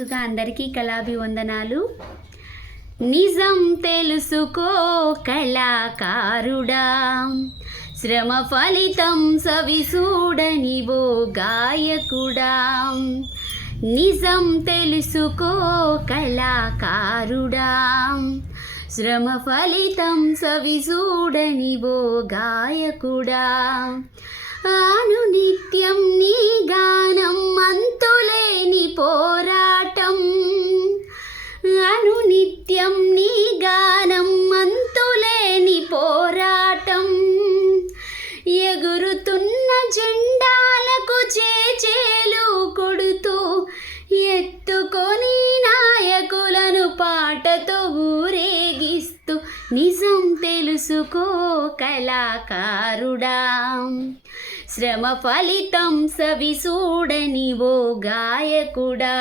ముందుగా అందరికీ కళాభివందనాలు. నిజం తెలుసుకో కళాకారుడా, శ్రమ ఫలితం సవిసూడనివో గాయకుడా. నిజం తెలుసుకో కళాకారుడా, శ్రమ ఫలితం సవిసూడనివో గాయకుడా. అనునిత్యం నీ గానం అంతులేని పోరాటం, అనునిత్యం నీ గానం అంతులేని పోరాటం. ఎగురుతున్న జెండాలకు చేచేలు కొడుతూ ఎత్తుకొని నాయకులను పాటతో ఊరేగిస్తూ నిజం తెలుసుకో కళాకారుడా, శ్రమ ఫలితం సవిసూడనివో గాయకుడా.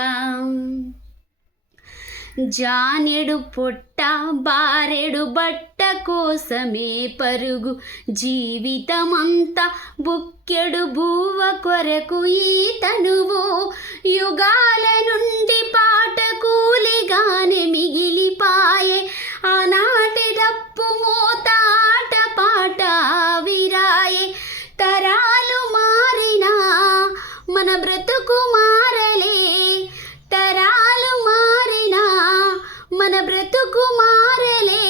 జానెడు పొట్ట బారెడు బట్ట కోసమే పరుగు, జీవితమంతా బుక్కెడు బువ్వ కొరకు ఈ తనువు. యుగాల నుండి పాట కూలిగానే మిగిలిపాయే, ఆనాటి డప్పు మోత ఆట పాట విరాయే. తరాలు మారినా మన బ్రతుకు మారలే, తరాలు మారినా మన బ్రతుకు మారలే.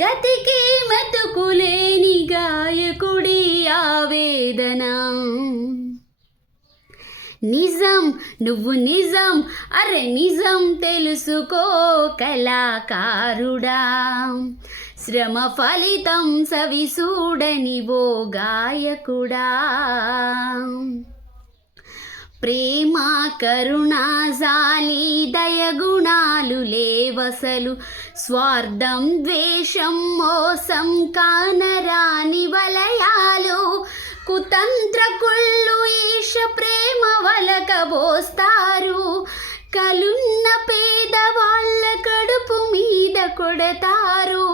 గతికి మెతుకులేని గాయకుడి ఆవేదన. నిజం నువ్వు నిజం, అరే నిజం తెలుసుకో కళాకారుడా, శ్రమ ఫలితం సవిసూడనివో గాయకుడా. ప్రేమ కరుణ జాలి దయగుణాలు లేవసలు, స్వార్థం ద్వేషం మోసం కానరాని వలయాలు. కుతంత్రకుళ్ళు ఈశ ప్రేమ వలకబోస్తారు, కలున్న పేదవాళ్ళ కడుపు మీద కొడతారు.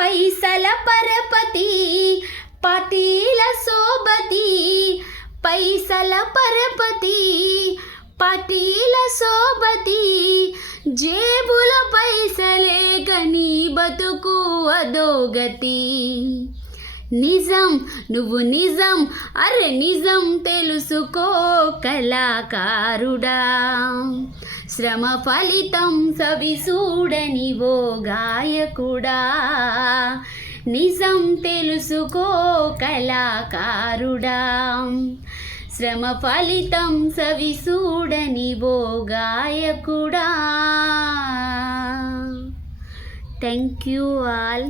పైసల పరపతి పటీల సోబతి, పైసల పరపతి పటీల సోబతి. జేబుల పైసలే గని బతుకు అదోగతి. నిజం నువ్వు నిజం, అరే నిజం తెలుసుకో కళాకారుడా, శ్రమ ఫలితం సవిసూడనివో గాయకుడా. నిజం తెలుసుకో కళాకారుడా, శ్రమ ఫలితం సవిసూడనివో గాయకుడా. Thank you all.